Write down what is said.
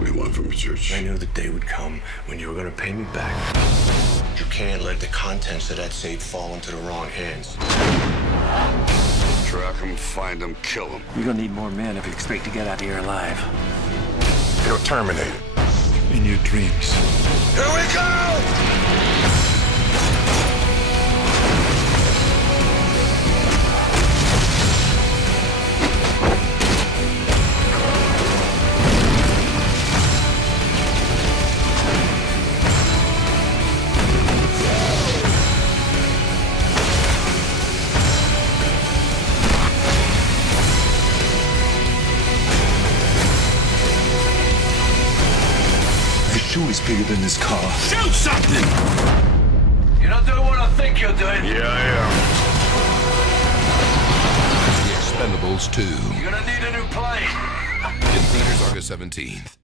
We want from the church. I knew the day would come when you were gonna pay me back. You can't let the contents of that safe fall into the wrong hands. Track him, find him, kill him. You're gonna need more men if you expect to get out of here alive. You're terminated. In your dreams. Here we go! The shoe is bigger than this car. Shoot something! You're not doing what I think you're doing. Yeah, I am. The Expendables 2. You're gonna need a new plane. In theaters August 17th.